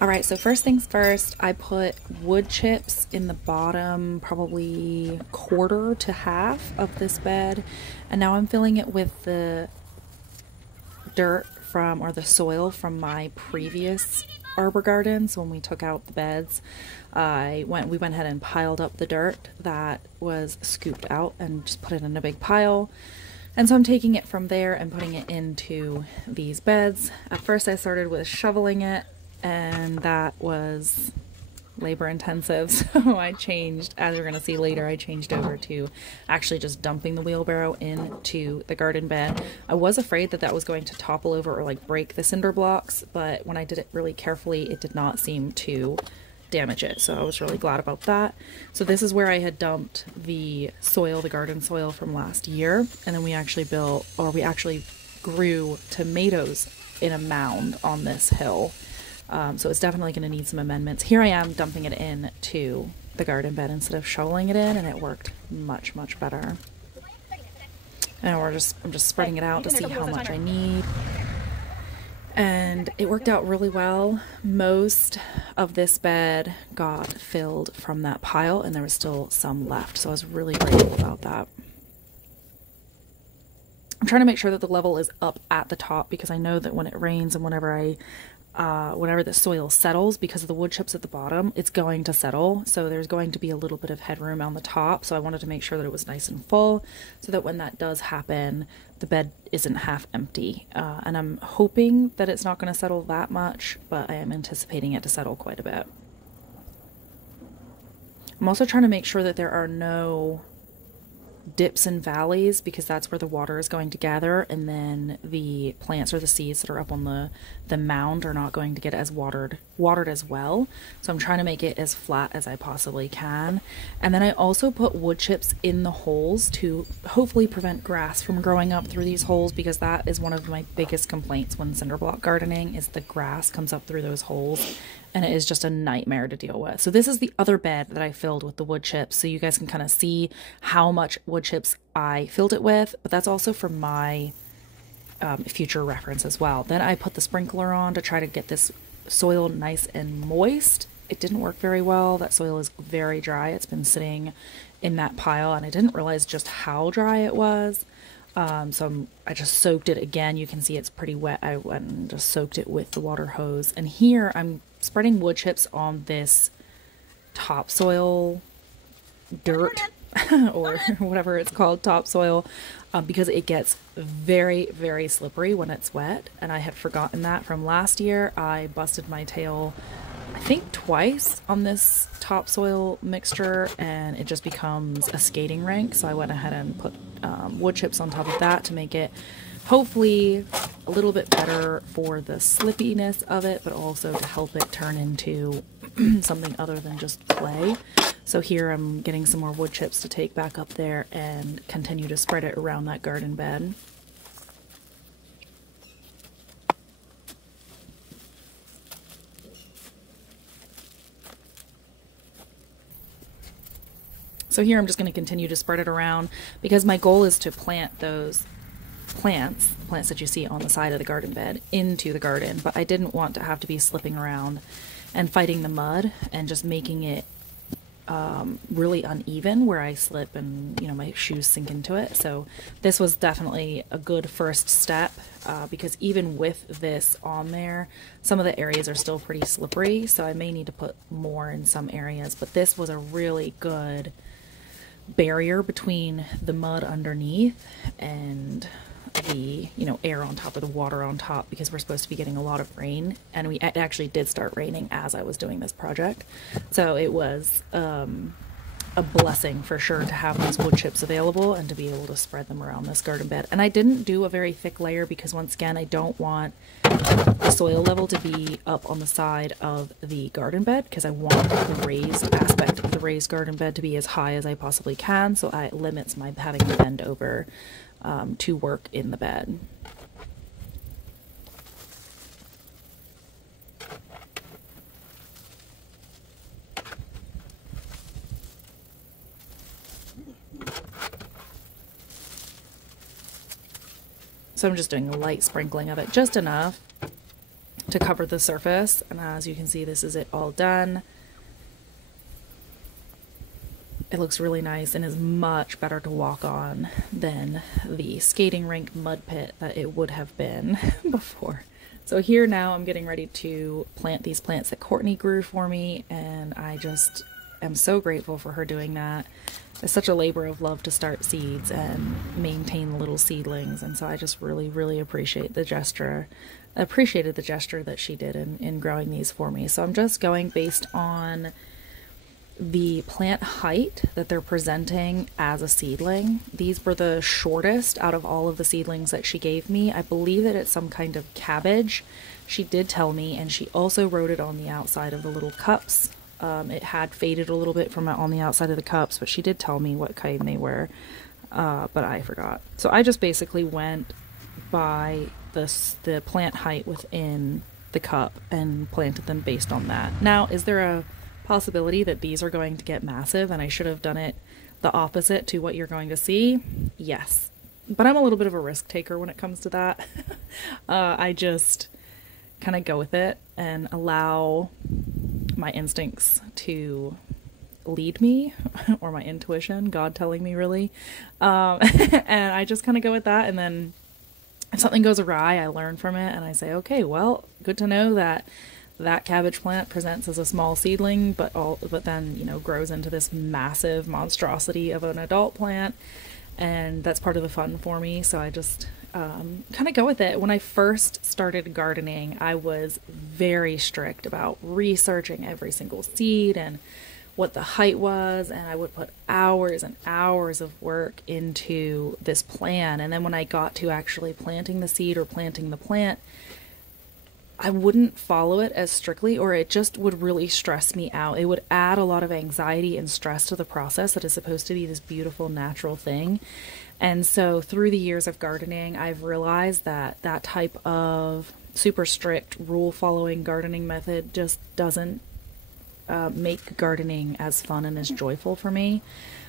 All right, so first things first, I put wood chips in the bottom, probably quarter to half of this bed. And now I'm filling it with the dirt from, or the soil from my previous arbor gardens when we took out the beds. We went ahead and piled up the dirt that was scooped out and just put it in a big pile. And so I'm taking it from there and putting it into these beds. At first I started with shoveling it, and that was labor intensive. So I changed, as you're gonna see later, I changed over to actually just dumping the wheelbarrow into the garden bed. I was afraid that that was going to topple over or like break the cinder blocks, but when I did it really carefully, it did not seem to damage it. So I was really glad about that. So this is where I had dumped the soil, the garden soil from last year. And then we actually grew tomatoes in a mound on this hill. So it's definitely going to need some amendments. Here I am dumping it into the garden bed instead of shoveling it in, and it worked much, much better. And I'm just spreading it out to see how much I need. And it worked out really well. Most of this bed got filled from that pile, and there was still some left. So I was really grateful about that. I'm trying to make sure that the level is up at the top, because I know that when it rains and whenever the soil settles, because of the wood chips at the bottom, it's going to settle. So there's going to be a little bit of headroom on the top. So I wanted to make sure that it was nice and full so that when that does happen, the bed isn't half empty. And I'm hoping that it's not going to settle that much, but I am anticipating it to settle quite a bit. I'm also trying to make sure that there are no dips and valleys, because that's where the water is going to gather, and then the plants or the seeds that are up on the mound are not going to get as watered as well. So I'm trying to make it as flat as I possibly can. And then I also put wood chips in the holes to hopefully prevent grass from growing up through these holes, because that is one of my biggest complaints when cinder block gardening, is the grass comes up through those holes, and it is just a nightmare to deal with. So this is the other bed that I filled with the wood chips, so you guys can kind of see how much wood chips I filled it with, but that's also for my future reference as well. Then I put the sprinkler on to try to get this soil nice and moist. It didn't work very well. That soil is very dry. It's been sitting in that pile, and I didn't realize just how dry it was. I just soaked it again. You can see it's pretty wet. I went and just soaked it with the water hose. And here I'm spreading wood chips on this topsoil dirt or whatever it's called, topsoil, because it gets very, very slippery when it's wet. And I had forgotten that from last year. I busted my tail, I think twice, on this topsoil mixture, and it just becomes a skating rink. So I went ahead and put wood chips on top of that to make it hopefully a little bit better for the slippiness of it, but also to help it turn into something other than just clay. So here I'm getting some more wood chips to take back up there and continue to spread it around that garden bed. So here I'm just going to continue to spread it around, because my goal is to plant those plants that you see on the side of the garden bed, into the garden, but I didn't want to have to be slipping around and fighting the mud and just making it really uneven where I slip and, you know, my shoes sink into it. So this was definitely a good first step, because even with this on there, some of the areas are still pretty slippery, so I may need to put more in some areas, but this was a really good barrier between the mud underneath and the, you know, air on top of the water on top, because we're supposed to be getting a lot of rain, and it actually did start raining as I was doing this project. So it was a blessing for sure to have these wood chips available and to be able to spread them around this garden bed. And I didn't do a very thick layer, because once again, I don't want the soil level to be up on the side of the garden bed, because I want the raised aspect of the raised garden bed to be as high as I possibly can, so it limits my having to bend over to work in the bed. So I'm just doing a light sprinkling of it, just enough to to cover the surface. And as you can see, this is it all done. It looks really nice and is much better to walk on than the skating rink mud pit that it would have been before. So here now I'm getting ready to plant these plants that Courtney grew for me, and I just am so grateful for her doing that. It's such a labor of love to start seeds and maintain the little seedlings, and so I just really appreciated the gesture that she did in growing these for me. So I'm just going based on the plant height that they're presenting as a seedling. These were the shortest out of all of the seedlings that she gave me. I believe that it's some kind of cabbage. She did tell me, and she also wrote it on the outside of the little cups. It had faded a little bit from on the outside of the cups, but she did tell me what kind they were, but I forgot. So I just basically went by the plant height within the cup and planted them based on that. Now, is there a possibility that these are going to get massive and I should have done it the opposite to what you're going to see? Yes, but I'm a little bit of a risk taker when it comes to that. I just kind of go with it and allow my instincts to lead me, or my intuition, God telling me really, and I just kind of go with that. And then if something goes awry, I learn from it and I say, okay, well, good to know that that cabbage plant presents as a small seedling, but then, you know, grows into this massive monstrosity of an adult plant, and that's part of the fun for me. So I just kind of go with it. When I first started gardening, I was very strict about researching every single seed and what the height was, and I would put hours and hours of work into this plan. And then when I got to actually planting the seed or planting the plant, I wouldn't follow it as strictly, or it just would really stress me out. It would add a lot of anxiety and stress to the process that is supposed to be this beautiful natural thing. And so through the years of gardening, I've realized that that type of super strict rule following gardening method just doesn't make gardening as fun and as joyful for me.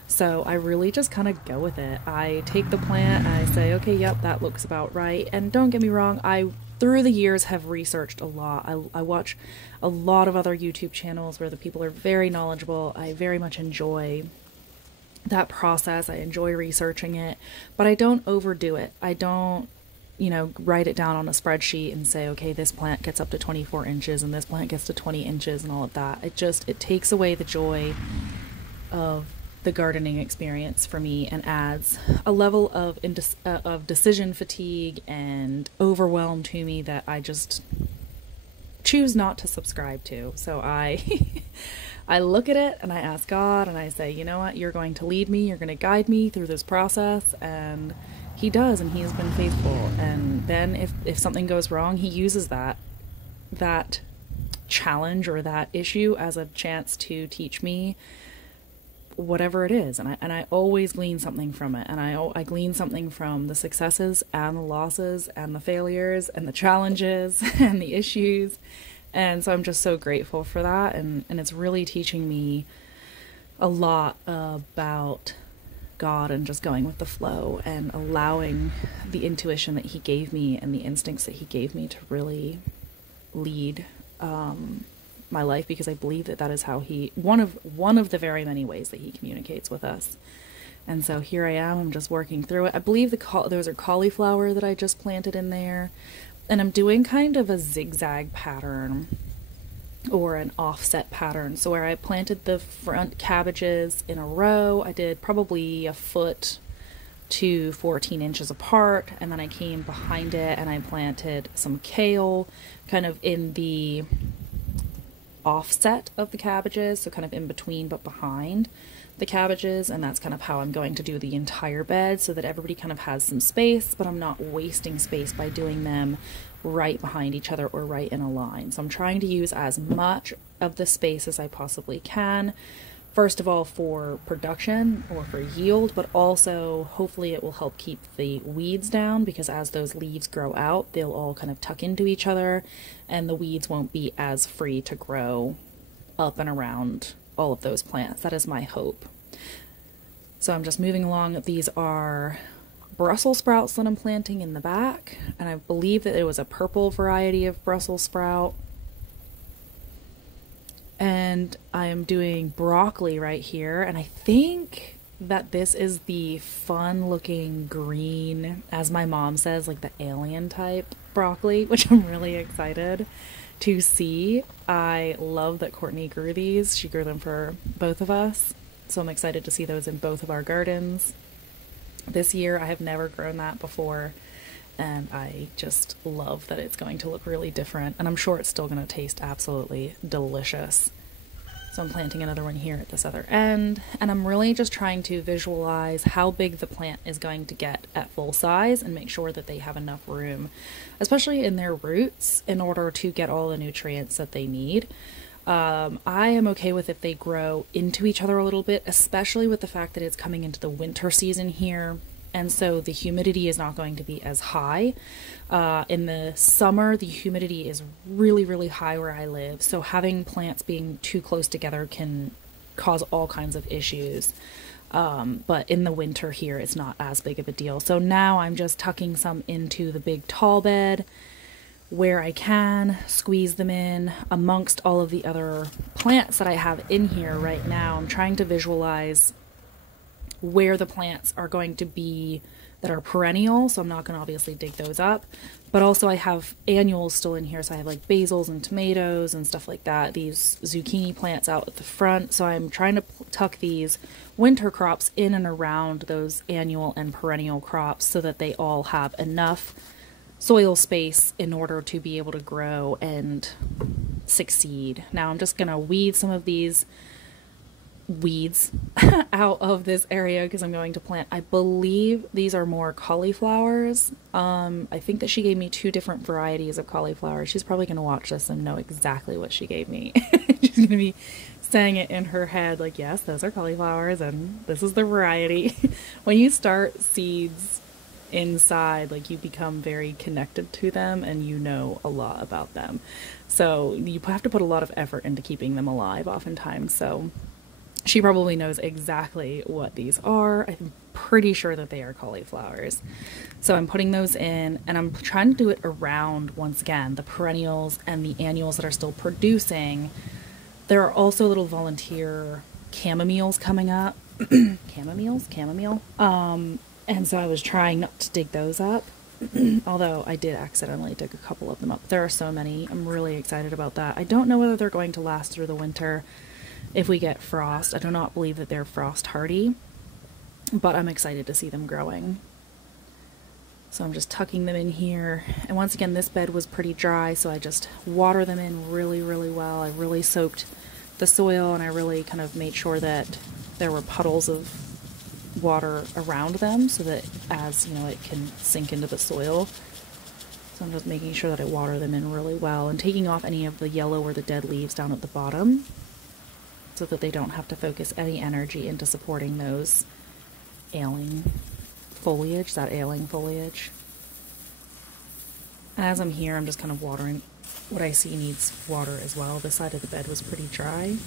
So I really just kind of go with it. I take the plant and I say, okay, yep, that looks about right. And don't get me wrong, I through the years have researched a lot. I watch a lot of other YouTube channels where the people are very knowledgeable. I very much enjoy that process. I enjoy researching it, but I don't overdo it. I don't, you know, write it down on a spreadsheet and say, okay, this plant gets up to 24 inches and this plant gets to 20 inches and all of that. It takes away the joy of the gardening experience for me and adds a level of decision fatigue and overwhelm to me that I just choose not to subscribe to. So I I look at it and I ask God and I say, you know what, you're going to lead me, you're going to guide me through this process, and he does, and he has been faithful. And then if something goes wrong, he uses that challenge or that issue as a chance to teach me whatever it is, and I always glean something from it, and I glean something from the successes and the losses and the failures and the challenges and the issues, and so I'm just so grateful for that, and it's really teaching me a lot about God and just going with the flow and allowing the intuition that he gave me and the instincts that he gave me to really lead my life, because I believe that is how one of the very many ways that he communicates with us. And so here I am, I'm just working through it. I believe those are cauliflower that I just planted in there, and I'm doing kind of a zigzag pattern or an offset pattern. So where I planted the front cabbages in a row, I did probably a foot to 14 inches apart, and then I came behind it and I planted some kale kind of in the offset of the cabbages, so kind of in between but behind the cabbages, and that's kind of how I'm going to do the entire bed, so that everybody kind of has some space, but I'm not wasting space by doing them right behind each other or right in a line. So I'm trying to use as much of the space as I possibly can, first of all for production or for yield, but also hopefully it will help keep the weeds down, because as those leaves grow out, they'll all kind of tuck into each other and the weeds won't be as free to grow up and around all of those plants. That is my hope. So I'm just moving along. These are Brussels sprouts that I'm planting in the back, and I believe that it was a purple variety of Brussels sprout. And I am doing broccoli right here, and I think that this is the fun looking green, as my mom says, like the alien type broccoli, which I'm really excited to see. I love that Courtney grew these. She grew them for both of us, so I'm excited to see those in both of our gardens this year. I have never grown that before, and I just love that it's going to look really different, and I'm sure it's still going to taste absolutely delicious. So I'm planting another one here at this other end, and I'm really just trying to visualize how big the plant is going to get at full size and make sure that they have enough room, especially in their roots, in order to get all the nutrients that they need. I am okay with if they grow into each other a little bit, especially with the fact that it's coming into the winter season here, and so the humidity is not going to be as high. In the summer, the humidity is really, really high where I live, so having plants being too close together can cause all kinds of issues. But in the winter here, it's not as big of a deal. So now I'm just tucking some into the big tall bed where I can, squeeze them in amongst all of the other plants that I have in here right now. I'm trying to visualize where the plants are going to be that are perennial, so I'm not going to obviously dig those up, but also I have annuals still in here, so I have like basils and tomatoes and stuff like that, these zucchini plants out at the front, so I'm trying to tuck these winter crops in and around those annual and perennial crops so that they all have enough soil space in order to be able to grow and succeed. Now I'm just going to weed some of these weeds out of this area because I'm going to plant, I believe these are more cauliflowers. I think that she gave me 2 different varieties of cauliflower. She's probably going to watch this and know exactly what she gave me. She's going to be saying it in her head like, yes, those are cauliflowers and this is the variety. When you start seeds inside, like, you become very connected to them and you know a lot about them, so you have to put a lot of effort into keeping them alive oftentimes. So she probably knows exactly what these are. I'm pretty sure that they are cauliflowers. So I'm putting those in, and I'm trying to do it around, once again, the perennials and the annuals that are still producing. There are also little volunteer chamomiles coming up. Chamomile? And so I was trying not to dig those up, although I did accidentally dig a couple of them up. There are so many. I'm really excited about that. I don't know whether they're going to last through the winter if we get frost. I do not believe that they're frost hardy, but I'm excited to see them growing. So I'm just tucking them in here. And once again, this bed was pretty dry, so I just water them in really, really well. I really soaked the soil, and I really kind of made sure that there were puddles of water around them so that, as you know, it can sink into the soil. So I'm just making sure that I water them in really well and taking off any of the yellow or the dead leaves down at the bottom so that they don't have to focus any energy into supporting those ailing foliage, that ailing foliage. And as I'm here, I'm just kind of watering what I see needs water as well. This side of the bed was pretty dry.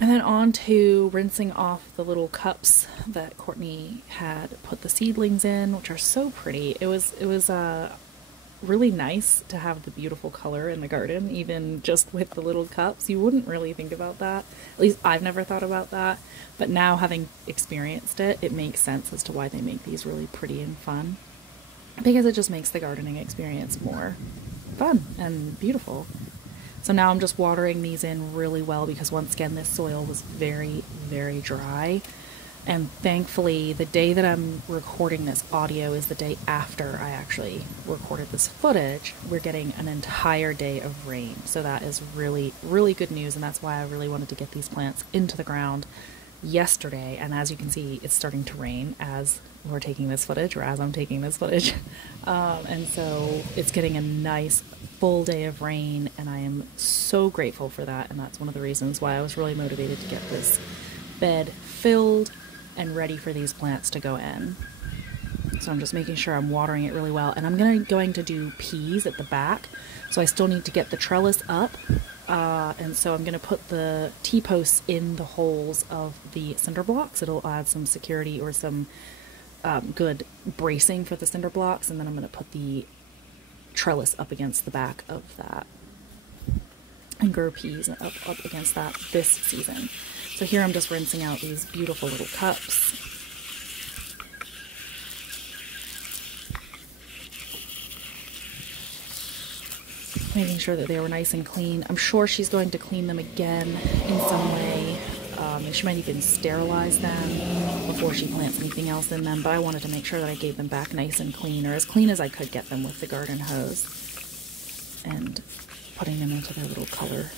And then on to rinsing off the little cups that Courtney had put the seedlings in, which are so pretty. It was really nice to have the beautiful color in the garden, even just with the little cups. You wouldn't really think about that. At least I've never thought about that. But now, having experienced it, it makes sense as to why they make these really pretty and fun. Because it just makes the gardening experience more fun and beautiful. So now I'm just watering these in really well because, once again, this soil was very, very dry. And thankfully, the day that I'm recording this audio is the day after I actually recorded this footage. We're getting an entire day of rain. So that is really, really good news. And that's why I really wanted to get these plants into the ground yesterday. And as you can see, it's starting to rain as we're taking this footage, or as I'm taking this footage. And so it's getting a nice full day of rain, and I am so grateful for that. And that's one of the reasons why I was really motivated to get this bed filled and ready for these plants to go in. So I'm just making sure I'm watering it really well. And I'm going to do peas at the back. So I still need to get the trellis up. And so I'm going to put the T-posts in the holes of the cinder blocks. It'll add some security or some good bracing for the cinder blocks. And then I'm going to put the trellis up against the back of that and grow peas up against that this season. So here I'm just rinsing out these beautiful little cups. Making sure that they were nice and clean. I'm sure she's going to clean them again in some way. She might even sterilize them before she plants anything else in them, but I wanted to make sure that I gave them back nice and clean, or as clean as I could get them with the garden hose, and putting them into their little color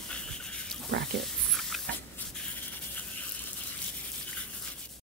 brackets.